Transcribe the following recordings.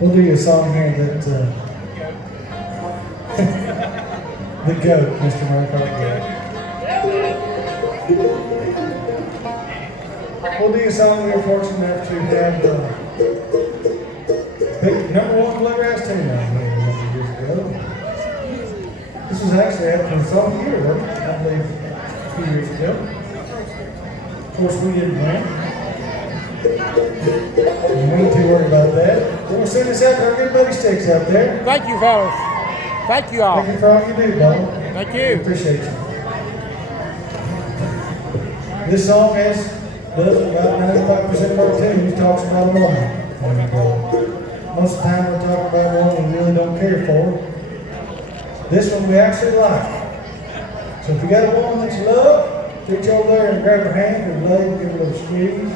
We'll do you a song here that, the GOAT, Mr. Mark, our GOAT. We'll do you a song we're fortunate enough to have big #1 bluegrass tune out here a number of years ago. This was actually after the song year, wasn't it? I believe a few years ago. Of course, we didn't win. And we ain't too worried about that. We're going to send this out to our good buddy Sticks out there. Thank you, fellas. Thank you all. Thank you for all you do, brother. Thank We you. appreciate you. This song does about 95% of our tunes talks about a woman. And, most of the time we're talking about one we really don't care for. This one we actually like. So if you got a woman that you love, reach over there and grab her hand or leg and give her a little squeeze.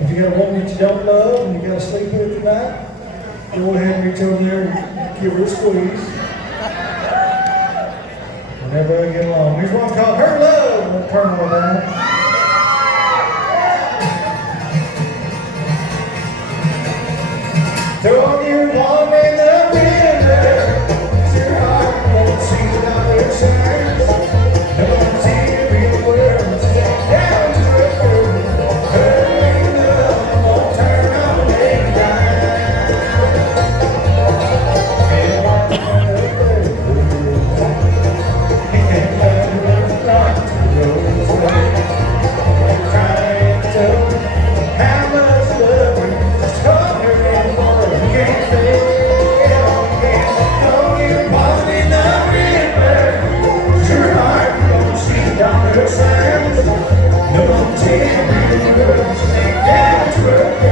If you got a woman that you don't love and you got to sleep with tonight, go ahead and reach over there and give her a squeeze. And everybody get along. Here's one called Her Love. We'll turn her down. Throw your arm in the river, your heart won't see the other side. No material words down to earth. Her love won't turn on a dime. Trying to tell how much love is stronger than words can't feel. Throw your ball in the river, your heart won't see dollar signs. No material words down to earth.